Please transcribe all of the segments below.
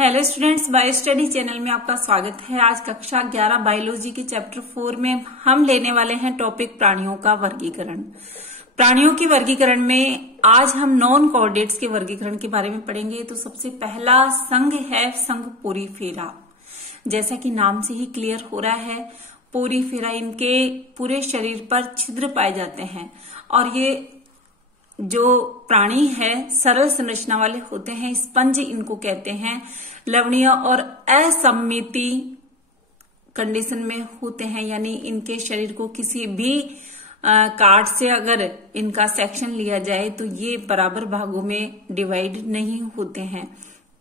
Hello students, bio study channel में आपका स्वागत है। आज कक्षा 11 बायोलॉजी के चैप्टर 4 में हम लेने वाले हैं टॉपिक प्राणियों का वर्गीकरण। प्राणियों के वर्गीकरण में आज हम नॉन कॉर्डेट्स के वर्गीकरण के बारे में पढ़ेंगे। तो सबसे पहला संघ है संघ पोरीफेरा। जैसा कि नाम से ही क्लियर हो रहा है, पोरीफेरा इनके पूरे शरीर पर छिद्र पाए जाते हैं और ये जो प्राणी है सरल संरचना वाले होते हैं। स्पंज इनको कहते हैं। लवणीय और असममिति कंडीशन में होते हैं, यानी इनके शरीर को किसी भी कार्ड से अगर इनका सेक्शन लिया जाए तो ये बराबर भागों में डिवाइड नहीं होते हैं।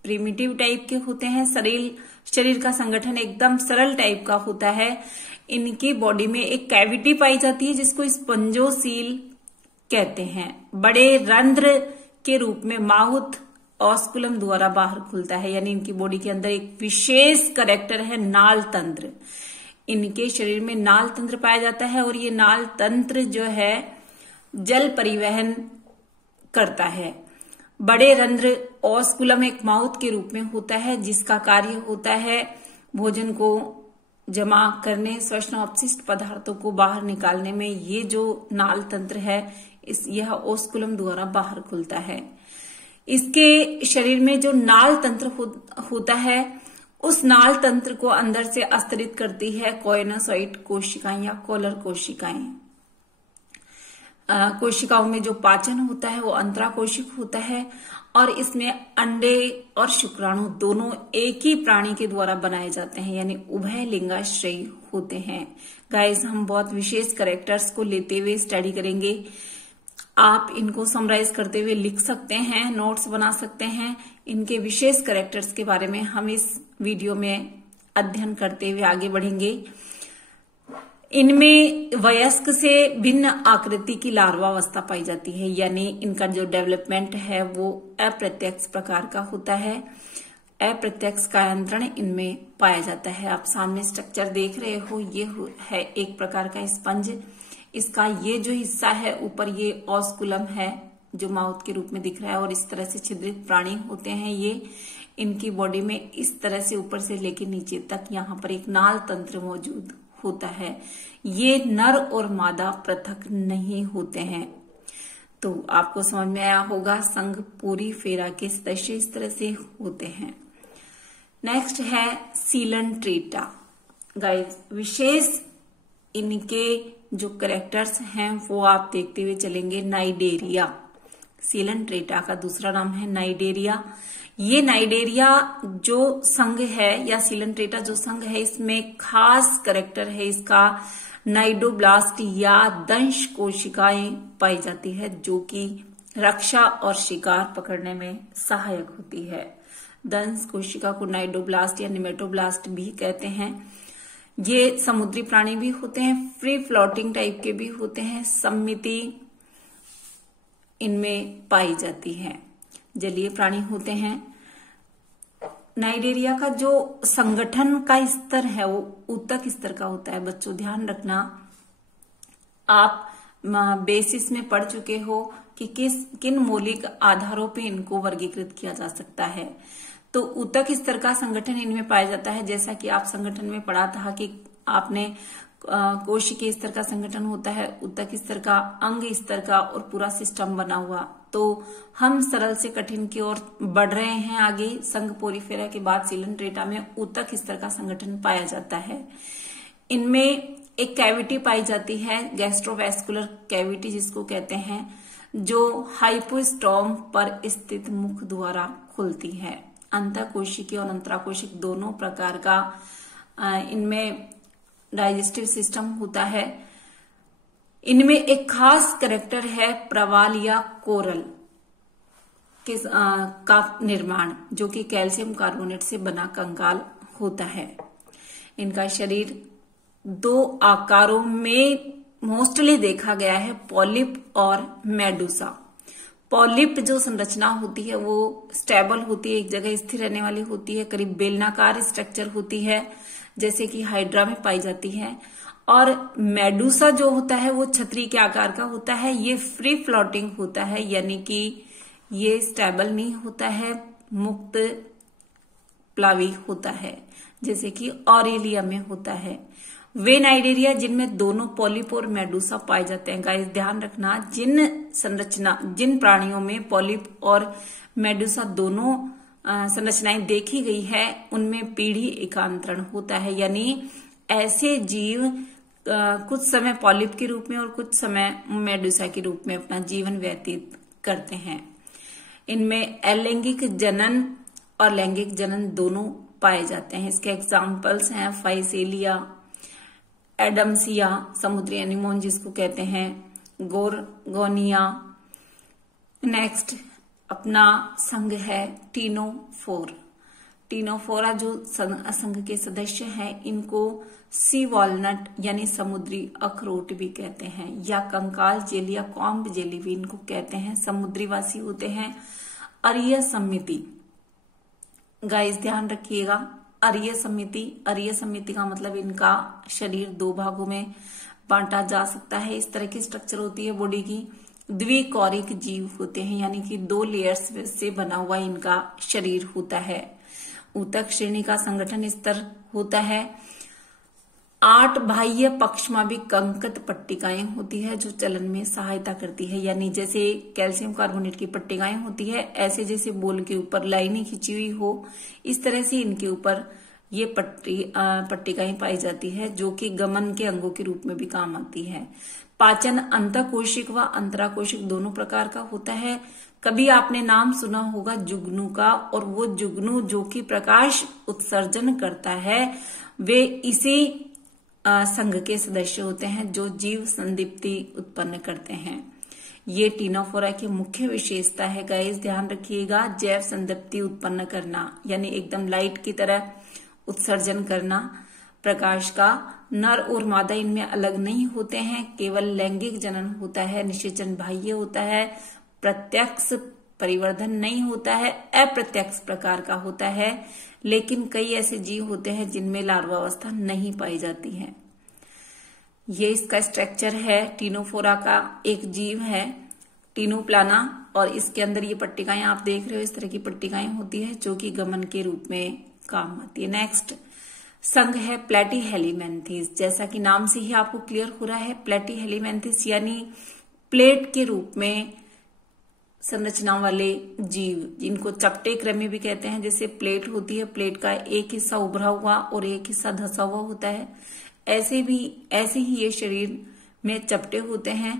प्रिमिटिव टाइप के होते हैं। शरीर का संगठन एकदम सरल टाइप का होता है। इनकी बॉडी में एक कैविटी पाई जाती है जिसको स्पंजोसील कहते हैं। बड़े रंध्र के रूप में माउथ ऑस्कुलम द्वारा बाहर खुलता है, यानी इनकी बॉडी के अंदर एक विशेष कैरेक्टर है नाल तंत्र। इनके शरीर में नाल तंत्र पाया जाता है और ये नाल तंत्र जो है जल परिवहन करता है। बड़े रंध्र ऑस्कुलम एक माउथ के रूप में होता है जिसका कार्य होता है भोजन को जमा करने, श्वसन अपशिष्ट पदार्थों को बाहर निकालने में। ये जो नाल तंत्र है यह ऑस्कुलम द्वारा बाहर खुलता है। इसके शरीर में जो नाल तंत्र होता है उस नाल तंत्र को अंदर से स्तरित करती है कोइनोसाइट कोशिकाएं या कॉलर कोशिकाएं। कोशिकाओं में जो पाचन होता है वो अंतराकोशिक होता है और इसमें अंडे और शुक्राणु दोनों एक ही प्राणी के द्वारा बनाए जाते हैं, यानी उभय लिंगाश्रयी होते हैं। गाइस, हम बहुत विशेष कैरेक्टर्स को लेते हुए स्टडी करेंगे। आप इनको समराइज करते हुए लिख सकते हैं, नोट्स बना सकते हैं। इनके विशेष कैरेक्टर्स के बारे में हम इस वीडियो में अध्ययन करते हुए आगे बढ़ेंगे। इनमें वयस्क से भिन्न आकृति की लार्वावस्था पाई जाती है, यानी इनका जो डेवलपमेंट है वो अप्रत्यक्ष प्रकार का होता है। अप्रत्यक्ष कायांतरण इनमें पाया जाता है। आप सामने स्ट्रक्चर देख रहे हो, ये है एक प्रकार का स्पंज। इसका ये जो हिस्सा है ऊपर, ये ऑस्कुलम है जो माउथ के रूप में दिख रहा है और इस तरह से छिद्रित प्राणी होते हैं ये। इनकी बॉडी में इस तरह से ऊपर से लेकर नीचे तक यहाँ पर एक नाल तंत्र मौजूद होता है। ये नर और मादा पृथक नहीं होते हैं। तो आपको समझ में आया होगा संघ पोरीफेरा के सदस्य इस तरह से होते हैं। नेक्स्ट है सीलनट्रेटा। गाइस, विशेष इनके जो कैरेक्टर्स हैं वो आप देखते हुए चलेंगे। नाइडेरिया, सीलनट्रेटा का दूसरा नाम है नाइडेरिया। ये नाइडेरिया जो संघ है या सीलनट्रेटा जो संघ है, इसमें खास कैरेक्टर है इसका नाइडोब्लास्ट या दंश कोशिकाएं पाई जाती है जो कि रक्षा और शिकार पकड़ने में सहायक होती है। दंश कोशिका को नाइडोब्लास्ट या निमेटोब्लास्ट भी कहते हैं। ये समुद्री प्राणी भी होते हैं, फ्री फ्लोटिंग टाइप के भी होते हैं। सम्मिति इनमें पाई जाती है। जलीय प्राणी होते हैं। नाइडेरिया का जो संगठन का स्तर है वो ऊतक स्तर का होता है। बच्चों, ध्यान रखना, आप बेसिस में पढ़ चुके हो कि किन मौलिक आधारों पे इनको वर्गीकृत किया जा सकता है। तो ऊतक स्तर का संगठन इनमें पाया जाता है। जैसा कि आप संगठन में पढ़ा था कि आपने कोशिकीय स्तर का संगठन होता है, ऊतक स्तर का, अंग स्तर का और पूरा सिस्टम बना हुआ। तो हम सरल से कठिन की ओर बढ़ रहे हैं आगे। संघ पोरीफेरा के बाद सीलनट्रेटा में ऊतक स्तर का संगठन पाया जाता है। इनमें एक कैविटी पाई जाती है, गैस्ट्रोवेस्कुलर कैविटी जिसको कहते हैं, जो हाइपोस्टोम पर स्थित मुख द्वारा खुलती है। अंतःकोशिकीय और अंतराकोशिक दोनों प्रकार का इनमें डाइजेस्टिव सिस्टम होता है। इनमें एक खास कैरेक्टर है प्रवाल या कोरल का निर्माण, जो कि कैल्शियम कार्बोनेट से बना कंकाल होता है। इनका शरीर दो आकारों में मोस्टली देखा गया है, पॉलिप और मेडुसा। पॉलिप जो संरचना होती है वो स्टेबल होती है, एक जगह स्थिर रहने वाली होती है, करीब बेलनाकार स्ट्रक्चर होती है जैसे कि हाइड्रा में पाई जाती है। और मेडुसा जो होता है वो छतरी के आकार का होता है। ये फ्री फ्लोटिंग होता है, यानी कि ये स्टेबल नहीं होता है, मुक्त प्लावी होता है, जैसे कि ऑरेलिया में होता है। वेनाइडेरिया जिनमें दोनों पॉलिप और मेडुसा पाए जाते हैं। गाइस ध्यान रखना, जिन प्राणियों में पॉलिप और मेडुसा दोनों संरचनाएं देखी गई है उनमें पीढ़ी एकांतरण होता है, यानी ऐसे जीव कुछ समय पॉलिप के रूप में और कुछ समय मेडुसा के रूप में अपना जीवन व्यतीत करते हैं। इनमें अलैंगिक जनन और लैंगिक जनन दोनों पाए जाते हैं। इसके एग्जाम्पल्स हैं फाइसेलिया, एडम्सिया, समुद्री एनिमोन जिसको कहते हैं, गोरगोनिया। नेक्स्ट अपना संघ है टीनोफोरा जो संघ के सदस्य हैं इनको सी वॉलनट यानी समुद्री अखरोट भी कहते हैं, या कंकाल जेली या कॉम्ब जेली भी इनको कहते हैं, समुद्रीवासी होते हैं। अरीय समिति, गाइस ध्यान रखिएगा, अरीय समिति का मतलब इनका शरीर दो भागों में बांटा जा सकता है। इस तरह की स्ट्रक्चर होती है बॉडी की। द्विकोरिक जीव होते हैं, यानी कि 2 लेयर्स से बना हुआ इनका शरीर होता है। ऊतक श्रेणी का संगठन स्तर होता है। 8 बाह्य पक्षमाभिक कंकत पट्टिकाएं होती है जो चलन में सहायता करती है, यानी जैसे कैल्शियम कार्बोनेट की पट्टिकाएं होती है ऐसे जैसे बोल के ऊपर लाइनें खिंची हुई हो इस तरह से इनके ऊपर ये पट्टिकाएं पाई जाती है जो कि गमन के अंगों के रूप में भी काम आती है। पाचन अंतःकोशिक व अंतराकोशिक दोनों प्रकार का होता है। कभी आपने नाम सुना होगा जुगनू का, और वो जुगनू जो कि प्रकाश उत्सर्जन करता है वे इसी संघ के सदस्य होते हैं जो जीव संदीप्ति उत्पन्न करते हैं। ये टीनोफोरा की मुख्य विशेषता है। गाइस ध्यान रखिएगा, जैव संदीप्ति उत्पन्न करना यानी एकदम लाइट की तरह उत्सर्जन करना प्रकाश का। नर और मादा इनमें अलग नहीं होते हैं, केवल लैंगिक जनन होता है, निषेचन बाह्य होता है, प्रत्यक्ष परिवर्धन नहीं होता है, अप्रत्यक्ष प्रकार का होता है। लेकिन कई ऐसे जीव होते हैं जिनमें लार्वावस्था नहीं पाई जाती है। ये इसका स्ट्रक्चर है। टीनोफोरा का एक जीव है टीनोप्लाना, और इसके अंदर ये पट्टिकाएं आप देख रहे हो, इस तरह की पट्टिकाएं होती है जो कि गमन के रूप में काम आती है। नेक्स्ट संघ है प्लेटीहेलिमेंथिस। जैसा कि नाम से ही आपको क्लियर हो रहा है, प्लेटीहेलिमेंथिस यानी प्लेट के रूप में संरचना वाले जीव, जिनको चपटे कृमि भी कहते हैं। जैसे प्लेट होती है, प्लेट का एक हिस्सा उभरा हुआ और एक हिस्सा धंसा हुआ होता है, ऐसे ही ये शरीर में चपटे होते हैं।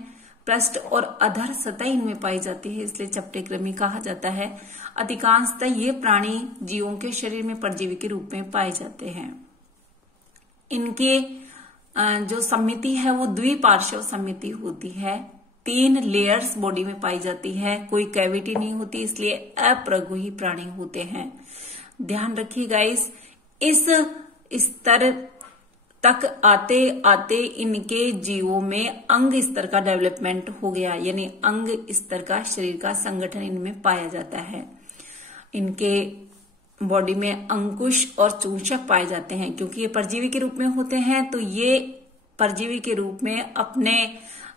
पृष्ठ और अधर सतह इनमें पाई जाती है, इसलिए चपटे कृमि कहा जाता है। अधिकांशतः ये प्राणी जीवों के शरीर में परजीवी के रूप में पाए जाते हैं। इनके जो समिति है वो द्विपार्श्व समिति होती है। 3 लेयर्स बॉडी में पाई जाती है, कोई कैविटी नहीं होती, इसलिए अप्रगोही प्राणी होते हैं। ध्यान रखिए गाइस, इस स्तर तक आते आते इनके जीवों में अंग स्तर का डेवलपमेंट हो गया, यानी अंग स्तर का शरीर का संगठन इनमें पाया जाता है। इनके बॉडी में अंकुश और चूषक पाए जाते हैं। क्योंकि ये परजीवी के रूप में होते हैं तो ये परजीवी के रूप में अपने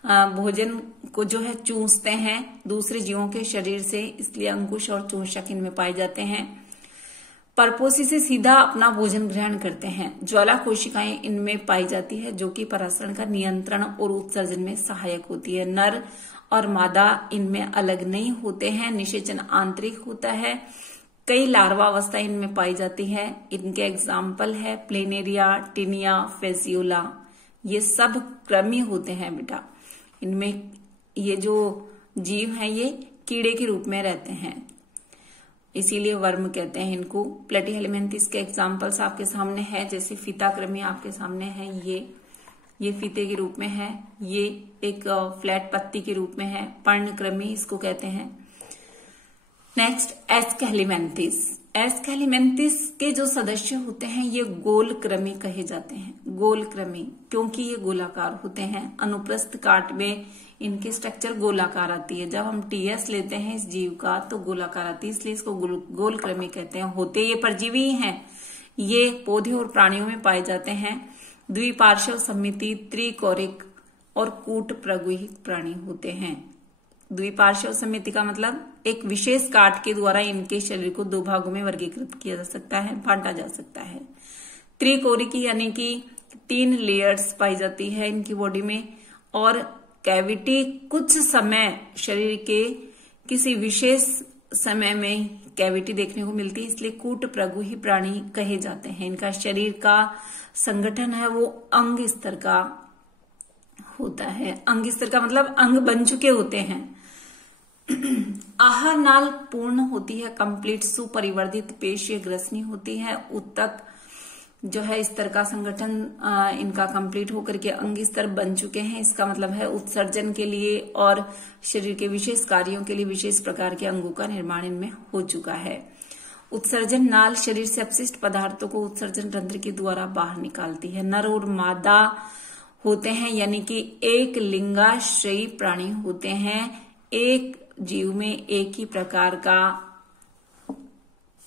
भोजन को जो है चूसते हैं दूसरे जीवों के शरीर से, इसलिए अंकुश और चूषक इनमें पाए जाते हैं। परपोषी से सीधा अपना भोजन ग्रहण करते हैं। ज्वाला कोशिकाएं इनमें पाई जाती है जो कि परासरण का नियंत्रण और उत्सर्जन में सहायक होती है। नर और मादा इनमें अलग नहीं होते हैं, निषेचन आंतरिक होता है। कई लार्वा अवस्था इनमें पाई जाती है। इनके एग्जाम्पल है प्लेनेरिया, टिनिया, फेसियोला। ये सब कृमि होते हैं बेटा। इनमें ये जो जीव हैं ये कीड़े के रूप में रहते हैं, इसीलिए वर्म कहते हैं इनको। प्लेटीहेलिमेंथिस के एग्जाम्पल्स आपके सामने है, जैसे फीता कृमि आपके सामने है, ये फीते के रूप में है, ये एक फ्लैट पत्ती के रूप में है, पर्ण कृमि इसको कहते हैं। नेक्स्ट एस्केलिमेंथिस। एस्केलिमेंथिस के जो सदस्य होते हैं ये गोल कृमि कहे जाते हैं। गोल कृमि क्योंकि ये गोलाकार होते हैं। अनुप्रस्थ काट में इनकी स्ट्रक्चर गोलाकार आती है। जब हम टीएस लेते हैं इस जीव का तो गोलाकार आती है, इसलिए इसको गोल कृमि कहते हैं। होते ये परजीवी हैं, ये पौधे और प्राणियों में पाए जाते हैं। द्विपार्श्व समिति, त्रिकोरिक और कूट प्रगुहिक प्राणी होते हैं। द्विपार्श्व समिति का मतलब एक विशेष काट के द्वारा इनके शरीर को दो भागों में वर्गीकृत किया जा सकता है, बांटा जा सकता है। त्रिकोरिकी यानी कि 3 लेयर्स पाई जाती है इनकी बॉडी में, और कैविटी कुछ समय शरीर के किसी विशेष समय में कैविटी देखने को मिलती है, इसलिए कूट प्रगुही प्राणी कहे जाते हैं। इनका शरीर का संगठन है वो अंग स्तर का होता है। अंग स्तर का मतलब अंग बन चुके होते हैं। आहार नाल पूर्ण होती है, कंप्लीट सुपरिवर्धित पेशीय ग्रसनी होती है। उत्तक जो है स्तर का संगठन इनका कंप्लीट होकर के अंग स्तर बन चुके हैं। इसका मतलब है उत्सर्जन के लिए और शरीर के विशेष कार्यों के लिए विशेष प्रकार के अंगों का निर्माण इनमें हो चुका है। उत्सर्जन नाल शरीर से अपशिष्ट पदार्थों को उत्सर्जन तंत्र के द्वारा बाहर निकालती है। नर और मादा होते हैं, यानी कि एक लिंगाश्रयी प्राणी होते हैं। एक जीव में एक ही प्रकार का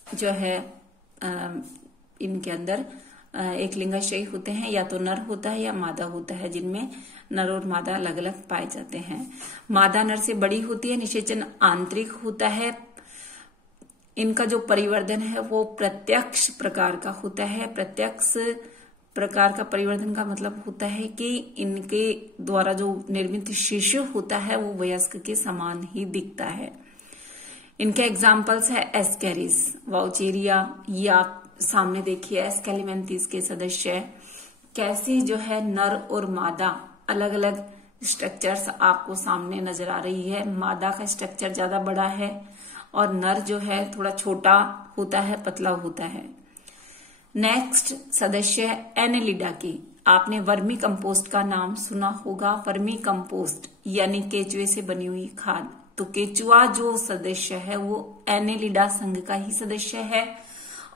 जो है इनके अंदर एक लिंगाश्रयी होते हैं, या तो नर होता है या मादा होता है, जिनमें नर और मादा अलग अलग पाए जाते हैं। मादा नर से बड़ी होती है, निषेचन आंतरिक होता है। इनका जो परिवर्धन है वो प्रत्यक्ष प्रकार का होता है। प्रत्यक्ष प्रकार का परिवर्तन का मतलब होता है कि इनके द्वारा जो निर्मित शिशु होता है वो वयस्क के समान ही दिखता है। इनके एग्जाम्पल्स है एस्केरिस, वाउचेरिया, या सामने देखिए एस्केलिमेंथिस के सदस्य कैसे जो है नर और मादा अलग अलग स्ट्रक्चर्स आपको सामने नजर आ रही है। मादा का स्ट्रक्चर ज्यादा बड़ा है और नर जो है थोड़ा छोटा होता है, पतला होता है। नेक्स्ट सदस्य है एनेलिडा की। आपने वर्मी कंपोस्ट का नाम सुना होगा। वर्मी कंपोस्ट यानी केचुए से बनी हुई खाद। तो केचुआ जो सदस्य है वो एनेलिडा संघ का ही सदस्य है,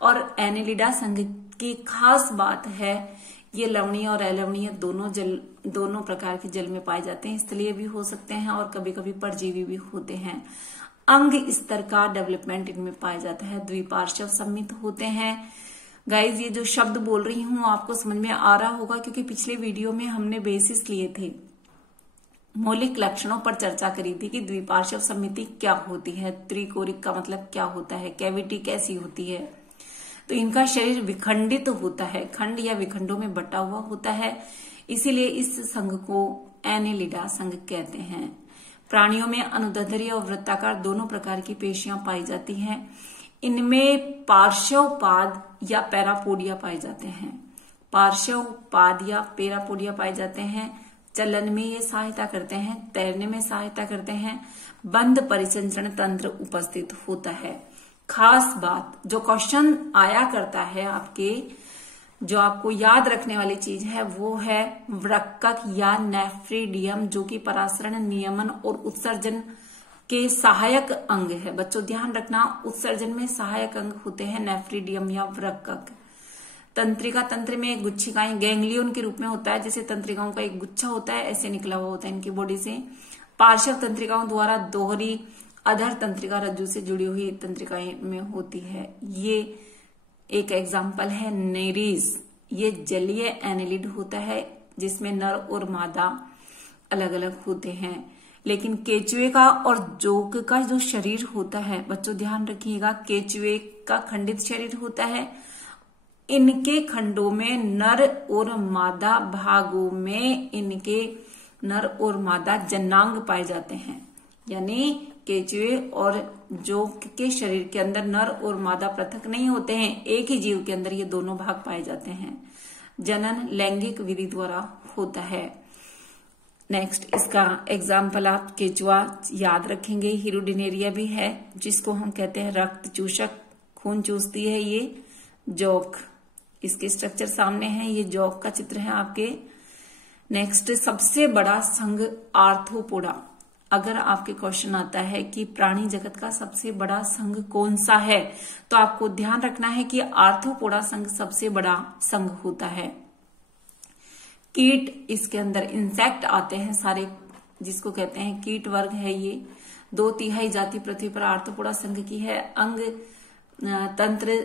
और एनेलिडा संघ की खास बात है ये लवणीय और अलवणीय दोनों प्रकार के जल में पाए जाते हैं। स्थलीय भी हो सकते हैं और कभी कभी परजीवी भी होते हैं। अंग स्तर का डेवलपमेंट इनमें पाया जाता है। द्विपार्श्व सम्मित होते हैं। गाइज, ये जो शब्द बोल रही हूं आपको समझ में आ रहा होगा, क्योंकि पिछले वीडियो में हमने बेसिस लिए थे, मौलिक लक्षणों पर चर्चा करी थी कि द्विपार्श्व सम्मिति क्या होती है, त्रिकोरिक का मतलब क्या होता है, कैविटी कैसी होती है। तो इनका शरीर विखंडित होता है, खंड या विखंडों में बटा हुआ होता है, इसीलिए इस संघ को एनेलिडा संघ कहते हैं। प्राणियों में अनुदैर्ध्य और वृत्ताकार दोनों प्रकार की पेशियां पाई जाती हैं। इनमें पार्श्वपाद या पैरापोडिया पाए जाते हैं। पार्श्वपाद या पैरापोडिया पाए जाते हैं। चलन में ये सहायता करते हैं, तैरने में सहायता करते हैं। बंद परिसंचरण तंत्र उपस्थित होता है। खास बात जो क्वेश्चन आया करता है आपके, जो आपको याद रखने वाली चीज है वो है वृक्कक या नेफ्रिडियम, जो कि परासरण, नियमन और उत्सर्जन के सहायक अंग है। बच्चों ध्यान रखना, उत्सर्जन में सहायक अंग होते हैं नेफ्रिडियम या वृक्कक। तंत्रिका तंत्र में गुच्छिकाएं गैंग्लियन के रूप में होता है, जैसे तंत्रिकाओं का एक गुच्छा होता है ऐसे निकला हुआ होता है इनकी बॉडी से। पार्श्व तंत्रिकाओं द्वारा दोहरी अधर तंत्रिका रज्जु से जुड़ी हुई तंत्रिकाएं में होती है। ये एक एग्जाम्पल है नेरीज। ये जलीय एनेलिड होता है जिसमें नर और मादा अलग अलग होते हैं। लेकिन केचुए का और जोक का जो शरीर होता है, बच्चों ध्यान रखिएगा, केचुए का खंडित शरीर होता है। इनके खंडों में नर और मादा भागों में इनके नर और मादा जनांग पाए जाते हैं। यानी केचुए और जोक के शरीर के अंदर नर और मादा पृथक नहीं होते हैं, एक ही जीव के अंदर ये दोनों भाग पाए जाते हैं। जनन लैंगिक विधि द्वारा होता है। नेक्स्ट इसका एग्जाम्पल आप केचुआ याद रखेंगे। हीरोडिनेरिया भी है जिसको हम कहते हैं रक्त चूषक, खून चूसती है ये जोक। इसके स्ट्रक्चर सामने है, ये जोक का चित्र है आपके। नेक्स्ट सबसे बड़ा संघ आर्थ्रोपोडा। अगर आपके क्वेश्चन आता है कि प्राणी जगत का सबसे बड़ा संघ कौन सा है, तो आपको ध्यान रखना है कि आर्थ्रोपोडा संघ सबसे बड़ा संघ होता है। कीट, इसके अंदर इंसेक्ट आते हैं सारे, जिसको कहते हैं कीट वर्ग है ये। 2/3 जाति पृथ्वी पर आर्थ्रोपोडा संघ की है। अंग तंत्र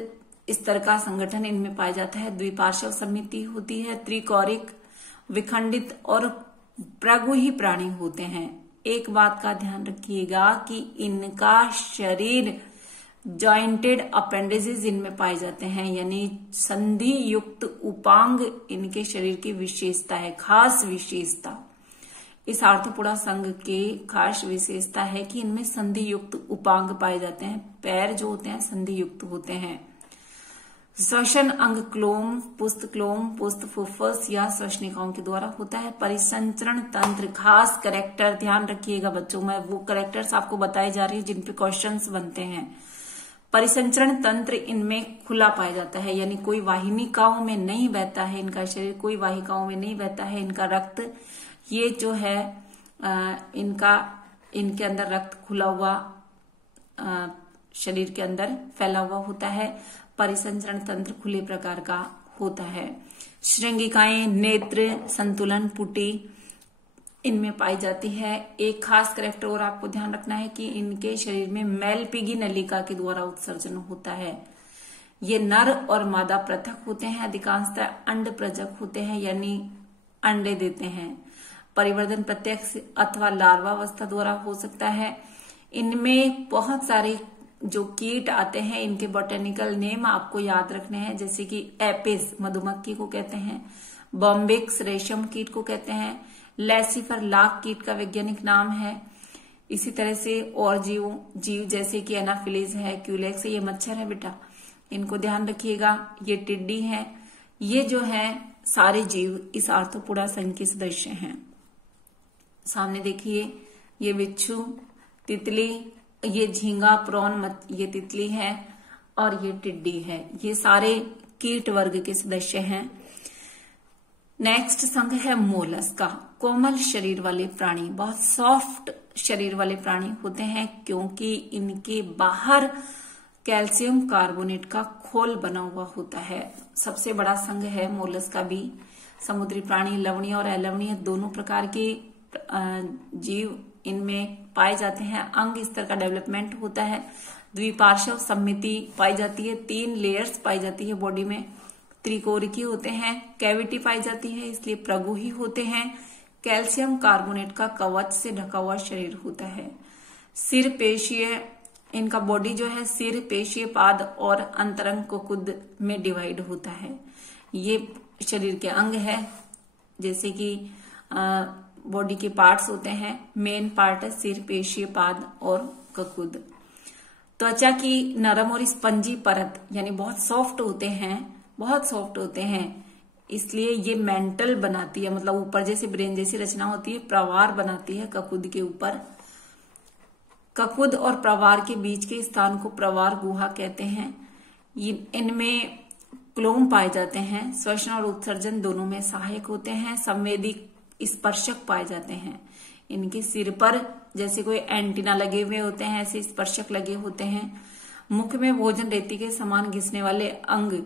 स्तर का संगठन इनमें पाया जाता है। द्विपार्श्व समिति होती है। त्रिकोरिक, विखंडित और प्रगुही प्राणी होते हैं। एक बात का ध्यान रखिएगा कि इनका शरीर जॉइंटेड अपेंडिसेस इनमें पाए जाते हैं, यानी संधि युक्त उपांग इनके शरीर की विशेषता है, खास विशेषता। इस आर्थ्रोपोडा संघ के खास विशेषता है कि इनमें संधि युक्त उपांग पाए जाते हैं। पैर जो होते हैं संधि युक्त होते हैं। श्वसन अंग क्लोम, पुस्त फुफ्फुस या श्वसनिकाओं के द्वारा होता है। परिसंचरण तंत्र, खास कैरेक्टर ध्यान रखिएगा बच्चों, मैं वो कैरेक्टर्स आपको बताए जा रही है जिन पे क्वेश्चंस बनते हैं। परिसंचरण तंत्र इनमें खुला पाया जाता है, यानी कोई वाहिनिकाओं में नहीं बहता है इनका शरीर, कोई वाहिकाओं में नहीं बहता है इनका रक्त। ये जो है इनके अंदर रक्त खुला हुआ शरीर के अंदर फैला हुआ होता है। परिसंचरण तंत्र खुले प्रकार का होता है। श्रृंगिकाएं, नेत्र, संतुलन पुटी इनमें पाई जाती है। एक खास कैरेक्टर और आपको ध्यान रखना है कि इनके शरीर में मैलपीगी नलिका के द्वारा उत्सर्जन होता है। ये नर और मादा पृथक होते हैं। अधिकांशतः अंड प्रजक होते हैं, यानी अंडे देते हैं। परिवर्धन प्रत्यक्ष अथवा लार्वावस्था द्वारा हो सकता है। इनमें बहुत सारे जो कीट आते हैं, इनके बोटेनिकल नेम आपको याद रखने हैं, जैसे कि एपिस मधुमक्खी को कहते हैं, बॉम्बिक्स रेशम कीट को कहते हैं, लैसिफर लाख कीट का वैज्ञानिक नाम है। इसी तरह से और जीव जैसे कि एनाफिलीज है, क्यूलेक्स है, ये मच्छर है बेटा, इनको ध्यान रखिएगा। ये टिड्डी है। ये जो है सारे जीव इस आर्थ्रोपोडा संघ के सदस्य हैं। सामने देखिए, ये बिच्छू, तितली, ये झींगा, प्रॉन, ये तितली है और ये टिड्डी है। ये सारे कीट वर्ग के सदस्य हैं। नेक्स्ट संघ है मोलस्का। कोमल शरीर वाले प्राणी, बहुत सॉफ्ट शरीर वाले प्राणी होते हैं, क्योंकि इनके बाहर कैल्शियम कार्बोनेट का खोल बना हुआ होता है। सबसे बड़ा संघ है मोलस्का भी। समुद्री प्राणी लवणीय और अलवणीय दोनों प्रकार के जीव इनमें पाए जाते हैं। अंग स्तर का डेवलपमेंट होता है। द्विपार्श्व सममिति पाई जाती है। 3 लेयर्स पाई जाती है बॉडी में। त्रिकोरिकी होते हैं। कैविटी पाई जाती है, इसलिए प्रगुही होते हैं। कैल्शियम कार्बोनेट का कवच से ढका हुआ शरीर होता है। सिर पेशीय, इनका बॉडी जो है सिर, पेशीय, पाद और अंतरंग ककुद में डिवाइड होता है। ये शरीर के अंग है, जैसे कि बॉडी के पार्ट्स होते हैं। मेन पार्ट है सिर, पेशीय, पाद और ककुद। त्वचा की नरम और स्पंजी परत, यानी बहुत सॉफ्ट होते हैं, इसलिए ये मेंटल बनाती है, मतलब ऊपर जैसे ब्रेन जैसी रचना होती है, प्रवार बनाती है ककुद के ऊपर। ककुद और प्रवार के बीच के स्थान को प्रवार गुहा कहते हैं। इनमें क्लोम पाए जाते हैं। श्वसन और उत्सर्जन दोनों में सहायक होते हैं। संवेदी स्पर्शक पाए जाते हैं। इनके सिर पर जैसे कोई एंटीना लगे हुए होते हैं, ऐसे स्पर्शक लगे होते हैं। मुख में भोजन रेती के समान घिसने वाले अंग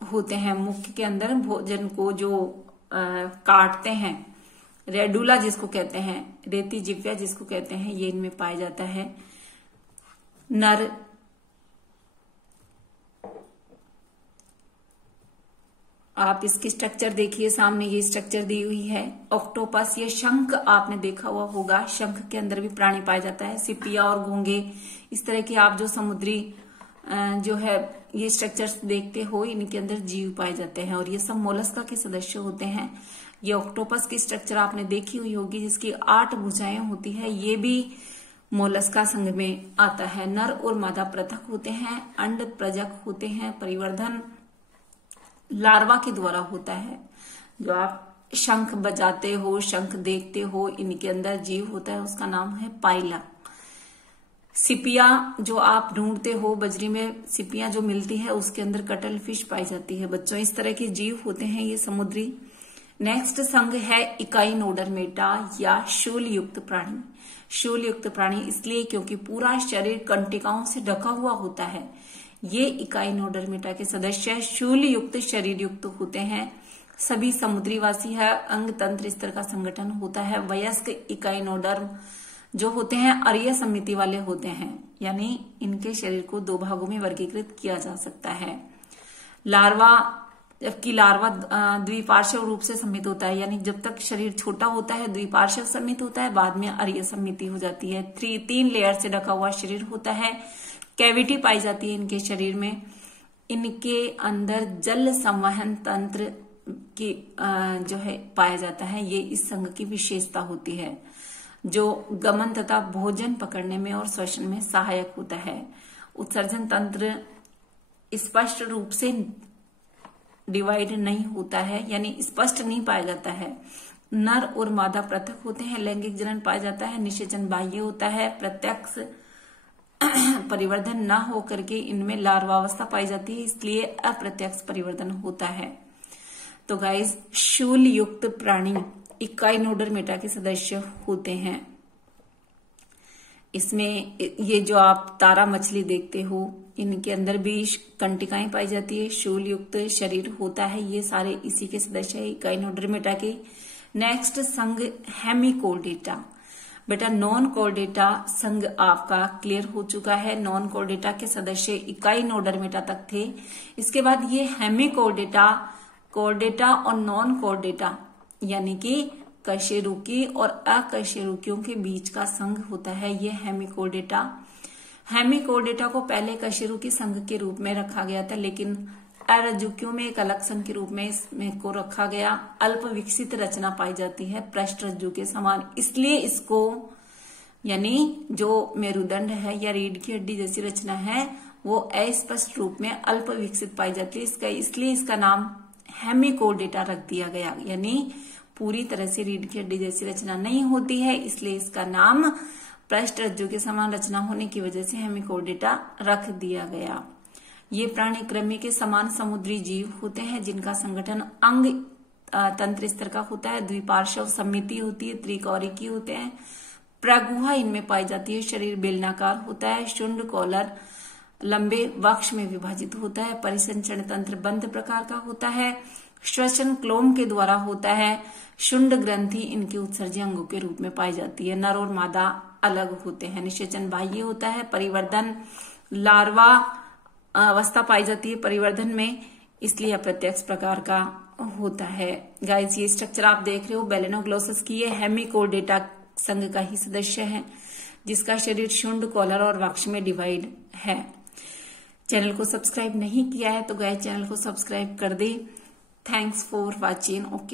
होते हैं। मुख के अंदर भोजन को जो काटते हैं, रेडुला जिसको कहते हैं, रेती जिह्वा जिसको कहते हैं, ये इनमें पाया जाता है। नर आप इसकी स्ट्रक्चर देखिए, सामने ये स्ट्रक्चर दी हुई है। ऑक्टोपस, ये शंख आपने देखा हुआ होगा, शंख के अंदर भी प्राणी पाया जाता है। सिपिया और घोंगे, इस तरह के आप जो समुद्री जो है ये स्ट्रक्चर्स देखते हो, इनके अंदर जीव पाए जाते हैं और ये सब मोलस्का के सदस्य होते हैं। ये ऑक्टोपस की स्ट्रक्चर आपने देखी हुई होगी, जिसकी 8 भुजाएं होती है। ये भी मोलस्का संघ में आता है। नर और मादा पृथक होते हैं। अंड प्रजक होते हैं। परिवर्धन लार्वा के द्वारा होता है। जो आप शंख बजाते हो, शंख देखते हो, इनके अंदर जीव होता है, उसका नाम है पाइला। सिपिया जो आप ढूंढते हो, बजरी में सिपिया जो मिलती है, उसके अंदर कटल फिश पाई जाती है। बच्चों, इस तरह के जीव होते हैं ये समुद्री। नेक्स्ट संघ है इकाइनोडर्मेटा या शूल युक्त प्राणी। शूल युक्त प्राणी इसलिए क्योंकि पूरा शरीर कंटिकाओं से ढका हुआ होता है। ये इकाइनोडर्मेटा के सदस्य शूल युक्त शरीर युक्त होते हैं। सभी समुद्रीवासी है। अंग तंत्र स्तर का संगठन होता है। वयस्क इकाइनोडर्म जो होते हैं अरीय समिति वाले होते हैं, यानी इनके शरीर को 2 भागों में वर्गीकृत किया जा सकता है। लार्वा जबकि लार्वा द्विपार्श्व रूप से सम्मित होता है, यानी जब तक शरीर छोटा होता है द्विपार्श्व सम्मित होता है, बाद में अर्य सम्मिति हो जाती है। 3 लेयर से ढका हुआ शरीर होता है, कैविटी पाई जाती है इनके शरीर में। इनके अंदर जल संवहन तंत्र की जो है पाया जाता है, ये इस संघ की विशेषता होती है, जो गमन तथा भोजन पकड़ने में और श्वसन में सहायक होता है। उत्सर्जन तंत्र स्पष्ट रूप से डिवाइड नहीं होता है, यानी स्पष्ट नहीं पाया जाता है। नर और मादा पृथक होते हैं, लैंगिक जनन पाया जाता है, निषेचन बाह्य होता है, प्रत्यक्ष परिवर्धन न होकर के इनमें लार्वावस्था पाई जाती है, इसलिए अप्रत्यक्ष परिवर्धन होता है। तो गाइस, शूल युक्त प्राणी इकाइनोडर्मेटा के सदस्य होते हैं। इसमें ये जो आप तारा मछली देखते हो, इनके अंदर भी कंटिकाएं पाई जाती है, शूल युक्त शरीर होता है, ये सारे इसी के सदस्य है, इकाइनोडर्मेटा के। नेक्स्ट संघ हेमिकोर्डेटा। बेटा नॉन कोर्डेटा संघ आपका क्लियर हो चुका है। नॉन कोर्डेटा के सदस्य इकाइनोडर्मेटा तक थे। इसके बाद ये हेमिकोर्डेटा, कोर्डेटा और नॉन कोर्डेटा यानी कि कशेरुकी और अकशेरुकियों के बीच का संघ होता है, ये हेमिकोर्डेटा। हेमिकोर्डेटा को पहले कशेरुकी संघ के रूप में रखा गया था, लेकिन अरज्जुकियों में एक अलग संघ के रूप में इसमें को रखा गया। अल्प विकसित रचना पाई जाती है पृष्ठ रज्जु के समान, इसलिए इसको यानी जो मेरुदंड है या रीढ़ की हड्डी जैसी रचना है वो अस्पष्ट रूप में अल्प विकसित पाई जाती है, इसलिए इसका नाम हेमिकोर्डेटा रख दिया गया। यानी पूरी तरह से रीढ़ की हड्डी जैसी रचना नहीं होती है, इसलिए इसका नाम पृष्ठ रज्जु के समान रचना होने की वजह से हेमिकोर्डेटा रख दिया गया। ये प्राणी कृमि के समान समुद्री जीव होते हैं, जिनका संगठन अंग तंत्र स्तर का होता है, द्विपार्श्व सम्मिति होती है, त्रिकोरिकी होते हैं, प्रगुहा इनमें पाई जाती है, शरीर बेलनाकार होता है, शुंड कॉलर लंबे वक्ष में विभाजित होता है, परिसंचरण तंत्र बंद प्रकार का होता है, श्वसन क्लोम के द्वारा होता है, शुंड ग्रंथि इनके उत्सर्जी अंगों के रूप में पाई जाती है, नर और मादा अलग होते हैं, निषेचन बाह्य होता है, परिवर्धन लार्वा अवस्था पाई जाती है परिवर्धन में, इसलिए अप्रत्यक्ष प्रकार का होता है। गाइस, ये स्ट्रक्चर आप देख रहे हो बेलेनोग्लोसस की, ये हेमिकोर्डेटा संघ का ही सदस्य है, जिसका शरीर शुंड कॉलर और वक्ष में डिवाइड है। चैनल को सब्सक्राइब नहीं किया है तो गाइस चैनल को सब्सक्राइब कर दे। Thanks for watching. ओके।